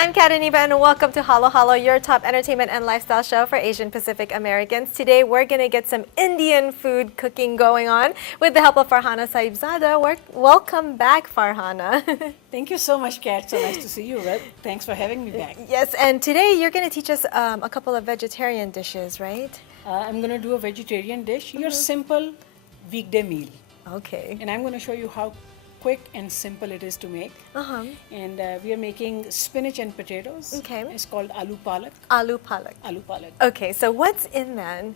I'm Iniba and welcome to Halo Halo, your top entertainment and lifestyle show for Asian Pacific Americans. Today we're going to get some Indian food cooking going on with the help of Farhana Sahibzada. Welcome back, Farhana. Thank you so much, Kat. So nice to see you. Well, thanks for having me back. Yes, and today you're going to teach us a couple of vegetarian dishes, right? I'm going to do a vegetarian dish, your simple weekday meal. Okay. And I'm going to show you how quick and simple it is to make. And we are making spinach and potatoes. Okay. It's called aloo palak. Aloo palak. Aloo palak. Okay, so what's in that?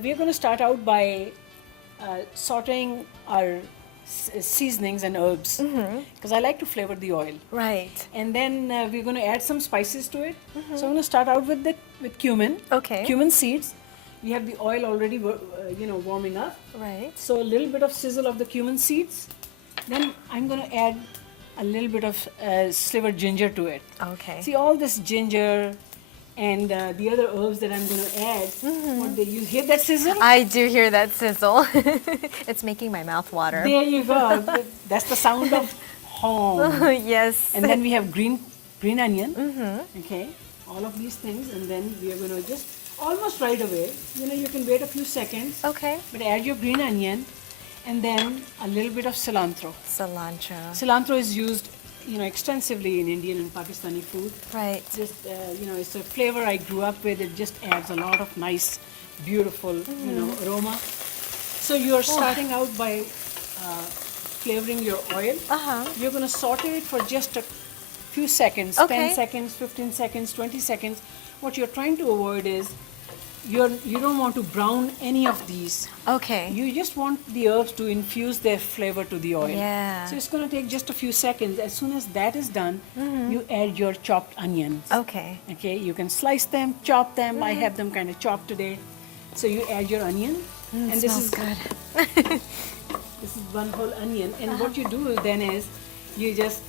We are going to start out by sauteing our seasonings and herbs because I like to flavor the oil. Right. And then we're going to add some spices to it. So I'm going to start out with cumin. Okay. Cumin seeds. We have the oil already, warming up. Right. So a little bit of sizzle of the cumin seeds. Then I'm going to add a little bit of slivered ginger to it. Okay. See all this ginger and the other herbs that I'm going to add. You hear that sizzle? I do hear that sizzle. It's making my mouth water. There you go. That's the sound of home. Yes. And then we have green onion. Okay. All of these things, and then we are going to just almost right away. You can wait a few seconds. Okay. But add your green onion. And then a little bit of cilantro. Cilantro. Cilantro is used, extensively in Indian and Pakistani food. Right. Just, it's a flavor I grew up with. It just adds a lot of nice, beautiful, aroma. So you're starting out by flavoring your oil. You're going to saute it for just a few seconds, Okay. 10 seconds, 15 seconds, 20 seconds. What you're trying to avoid is you don't want to brown any of these. Okay. You just want the herbs to infuse their flavor to the oil. Yeah. So it's going to take just a few seconds. As soon as that is done, you add your chopped onions. Okay. Okay, you can slice them, chop them. I have them kind of chopped today. So you add your onion. And this smells is good. This is one whole onion. And what you do then is you just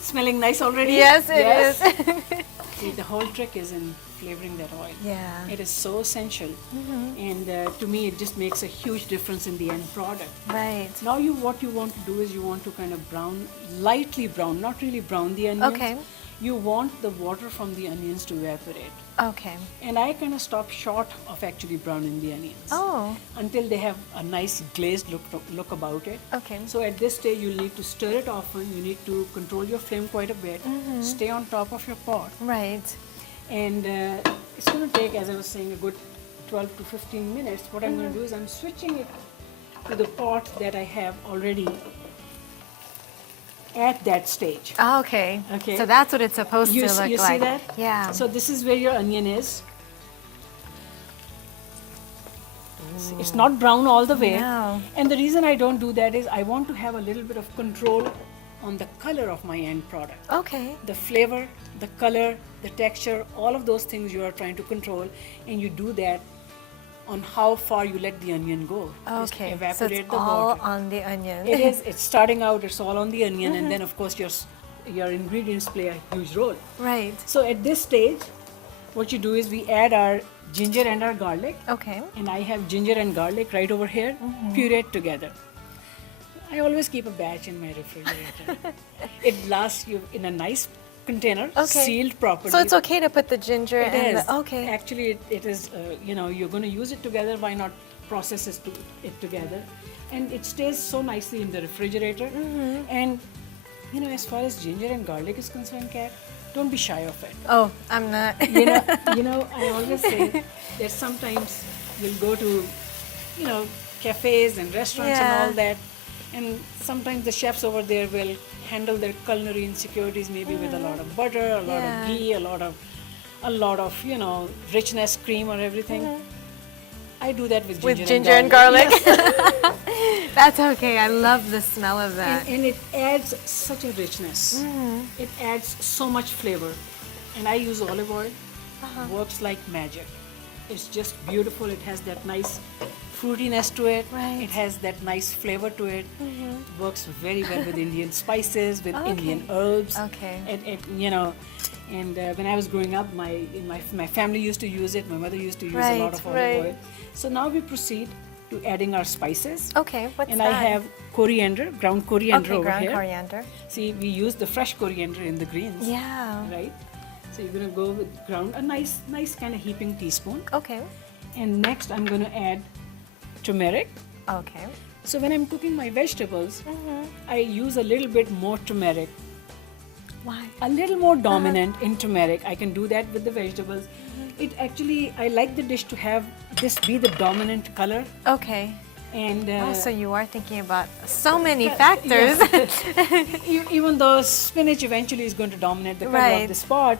smelling nice already. Yes, it is. See, the whole trick is in flavoring that oil. Yeah. It is so essential. And to me, it just makes a huge difference in the end product. Right. Now what you want to do is you want to kind of brown, lightly brown, not really brown the onions. Okay. You want the water from the onions to evaporate. Okay. And I kind of stop short of actually browning the onions. Oh. Until they have a nice glazed look about it. Okay. So at this stage, you'll need to stir it often. You need to control your flame quite a bit. Stay on top of your pot. Right. And it's going to take, as I was saying, a good 12 to 15 minutes. What I'm going to do is I'm switching it to the pot that I have already at that stage. Oh, okay. Okay. So that's what it's supposed to look like. You see that? Yeah. So this is where your onion is. It's not brown all the way. No. And the reason I don't do that is I want to have a little bit of control on the color of my end product. Okay. The flavor, the color, the texture, all of those things you are trying to control, and you do that on how far you let the onion go. Just Okay. So evaporate it's the all water. on the onion. It is. It's starting out. It's all on the onion, and then of course your ingredients play a huge role. Right. So at this stage, what you do is we add our ginger and our garlic, Okay. and I have ginger and garlic right over here, pureed together. I always keep a batch in my refrigerator. It lasts you in a nice container, Okay. sealed properly. So it's okay to put the ginger It and is. the okay. Actually, it is. You're going to use it together. Why not process it together? And it stays so nicely in the refrigerator. And as far as ginger and garlic is concerned, Kat, don't be shy of it. Oh, I'm not. I always say that sometimes you'll go to, cafes and restaurants Yeah. and all that, and sometimes the chefs over there will handle their culinary insecurities maybe with a lot of butter, a lot Yeah. of ghee, a lot of richness, cream or everything. I do that with With ginger and garlic. Yes. That's okay. I love the smell of that. And it adds such a richness. It adds so much flavor. And I use olive oil. Works like magic. It's just beautiful. It has that nice fruitiness to it. Right. It has that nice flavor to it. Works very well with Indian spices, with Indian herbs. Okay. And when I was growing up, my family used to use it. My mother used to use a lot of olive Right. oil. So now we proceed to adding our spices. Okay, what's and that? I have coriander, ground coriander okay, over ground here. coriander. See, we use the fresh coriander in the greens. Yeah. Right? So you're gonna go with ground, a nice kind of heaping teaspoon. Okay. And next I'm gonna add turmeric. Okay. So when I'm cooking my vegetables, I use a little bit more turmeric. Why? A little more dominant in turmeric. I can do that with the vegetables. It actually, I like the dish to have this be the dominant color. Okay. And So you are thinking about so many factors. even though spinach eventually is going to dominate the color Right. of this pot,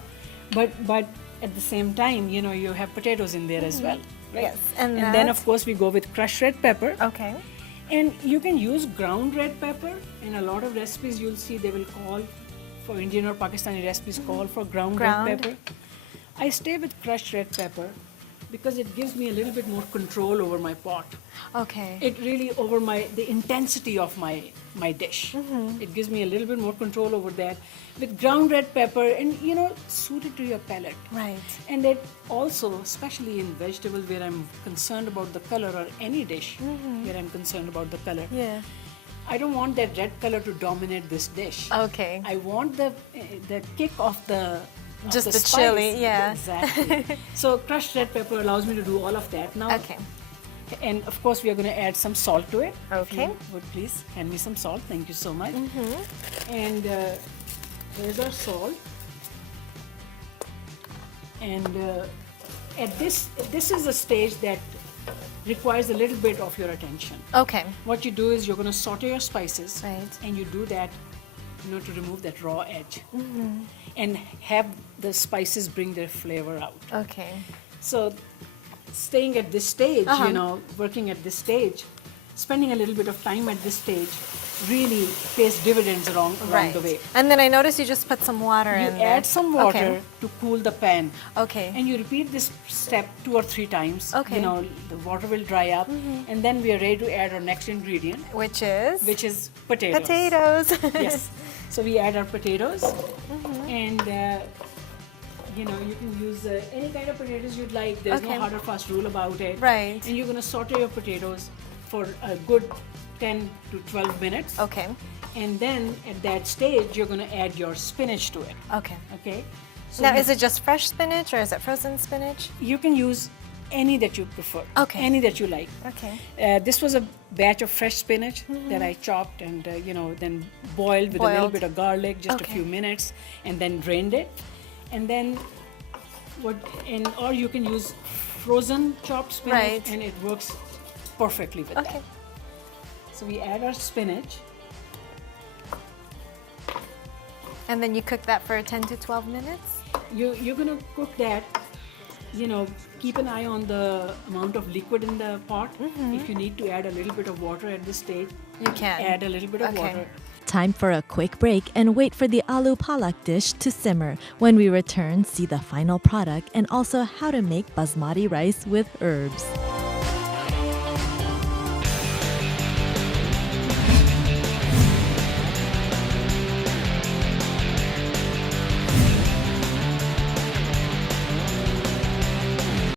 but at the same time, you know, you have potatoes in there as well, right? Yes, and then that- of course we go with crushed red pepper. Okay. And you can use ground red pepper. In a lot of recipes, you'll see they will call for Indian or Pakistani recipes call for ground Ground. red pepper. I stay with crushed red pepper because it gives me a little bit more control over my pot. Okay. It really over the intensity of my dish. It gives me a little bit more control over that with ground red pepper, and you know, suit it to your palate. Right. And it also, especially in vegetables where I'm concerned about the color, or any dish where I'm concerned about the color, Yeah. I don't want that red color to dominate this dish. Okay. I want the kick of the Just the spice. chili, yeah. Exactly. So crushed red pepper allows me to do all of that. Now, Okay. and of course we are going to add some salt to it. Okay. If you would please hand me some salt. Thank you so much. And here's our salt. And at this is a stage that requires a little bit of your attention. Okay. What you do is you're going to saute your spices, Right. and you do that, you know, to remove that raw edge, and have the spices bring their flavor out. Okay. So, staying at this stage, you know, working at this stage, spending a little bit of time at this stage, really pays dividends around Right. the way. And then I noticed you just put some water You in there. add some water Okay. to cool the pan. Okay. And you repeat this step 2 or 3 times. Okay. You know, the water will dry up, and then we are ready to add our next ingredient, Which is? which is potatoes. Potatoes. Yes. So we add our potatoes, and you know, you can use any kind of potatoes you'd like. There's Okay. no hard or fast rule about it. Right. And you're gonna saute your potatoes for a good 10 to 12 minutes. Okay. And then at that stage, you're gonna add your spinach to it. Okay. Okay. So Now, you- is it just fresh spinach or is it frozen spinach? you can use any that you prefer. Okay. Any that you like. Okay. This was a batch of fresh spinach that I chopped and you know, then boiled with a little Boiled. bit of garlic, just a Okay. few minutes, and then drained it. And then or you can use frozen chopped spinach, Right. and it works perfectly with Okay. that. So we add our spinach. And then you cook that for 10 to 12 minutes? You're gonna cook that. You know, keep an eye on the amount of liquid in the pot. If you need to add a little bit of water at this stage, You can. add a little bit of Okay. water. Time for a quick break and wait for the aloo palak dish to simmer. When we return, see the final product and also how to make basmati rice with herbs.